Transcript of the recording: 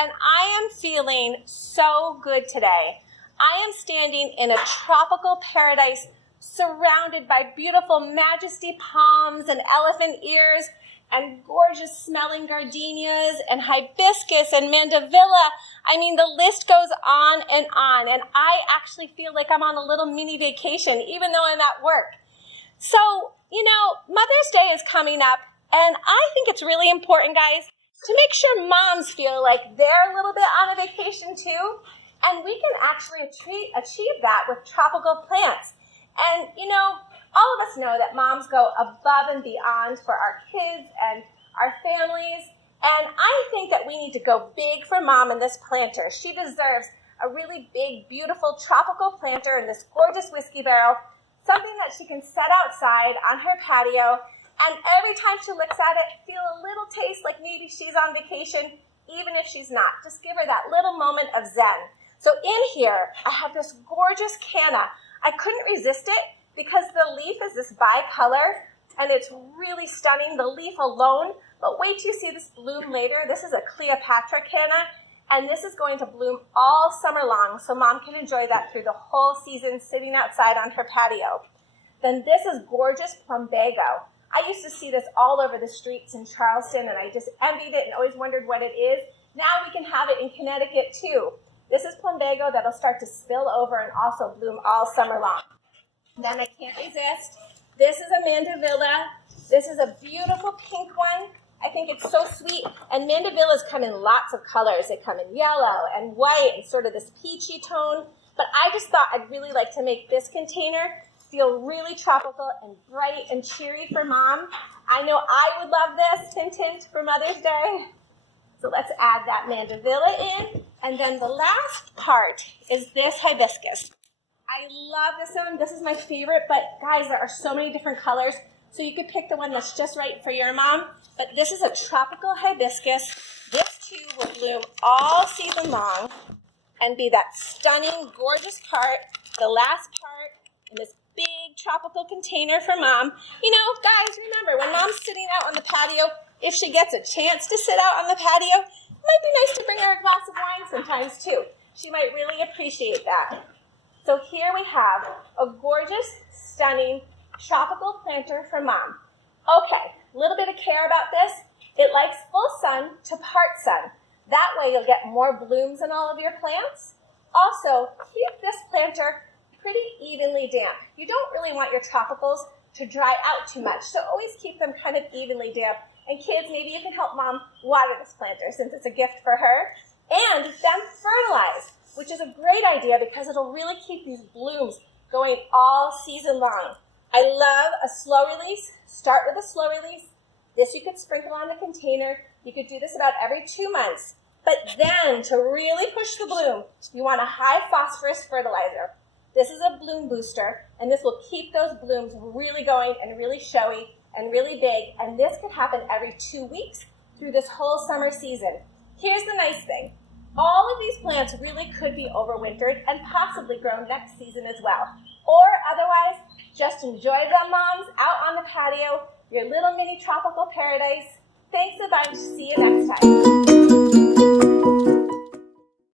and I am feeling so good today. I am standing in a tropical paradise surrounded by beautiful majesty palms and elephant ears and gorgeous smelling gardenias and hibiscus and mandevilla. I mean, the list goes on, and I actually feel like I'm on a little mini vacation, even though I'm at work. So, Mother's Day is coming up, and I think it's really important, guys, to make sure moms feel like they're a little bit on a vacation too, and we can actually achieve that with tropical plants. And, all of us know that moms go above and beyond for our kids and our families, and I think that we need to go big for Mom in this planter. She deserves a really big, beautiful tropical planter in this gorgeous whiskey barrel, something that she can set outside on her patio, and every time she looks at it, feel a little taste like maybe she's on vacation, even if she's not. Just give her that little moment of zen. So in here, I have this gorgeous canna. I couldn't resist it because the leaf is this bicolor, and it's really stunning, the leaf alone. But wait till you see this bloom later. This is a Cleopatra canna, and this is going to bloom all summer long, so Mom can enjoy that through the whole season sitting outside on her patio. Then this is gorgeous plumbago. I used to see this all over the streets in Charleston, and I just envied it and always wondered what it is. Now we can have it in Connecticut too. This is plumbago that'll start to spill over and also bloom all summer long. Then I can't resist. This is a mandevilla. This is a beautiful pink one. I think it's so sweet. And mandevillas come in lots of colors. They come in yellow and white and sort of this peachy tone. But I just thought I'd really like to make this container feel really tropical and bright and cheery for Mom. I know I would love this, hint, hint, for Mother's Day. So let's add that mandevilla in. And then the last part is this hibiscus. I love this one. This is my favorite, but guys, there are so many different colors, so you could pick the one that's just right for your mom. But this is a tropical hibiscus. This too will bloom all season long and be that stunning, gorgeous part, the last part in this big tropical container for Mom. Guys, remember, when Mom's sitting out on the patio, if she gets a chance to sit out on the patio, it might be nice to bring her a glass of wine sometimes too. She might really appreciate that. So here we have a gorgeous, stunning, tropical planter for Mom. Okay, a little bit of care about this. It likes full sun to part sun. That way you'll get more blooms in all of your plants. Also, keep this planter pretty evenly damp. You don't really want your tropicals to dry out too much, so always keep them kind of evenly damp. And kids, maybe you can help Mom water this planter since it's a gift for her. And then fertilize, which is a great idea because it'll really keep these blooms going all season long. I love a slow release. Start with a slow release. This you could sprinkle on the container. You could do this about every 2 months. But then to really push the bloom, you want a high phosphorus fertilizer. This is a bloom booster, and this will keep those blooms really going and really showy and really big. And this could happen every 2 weeks through this whole summer season. Here's the nice thing. All of these plants really could be overwintered and possibly grown next season as well. Or otherwise, just enjoy them, moms, out on the patio, your little mini tropical paradise. Thanks a bunch. See you next time.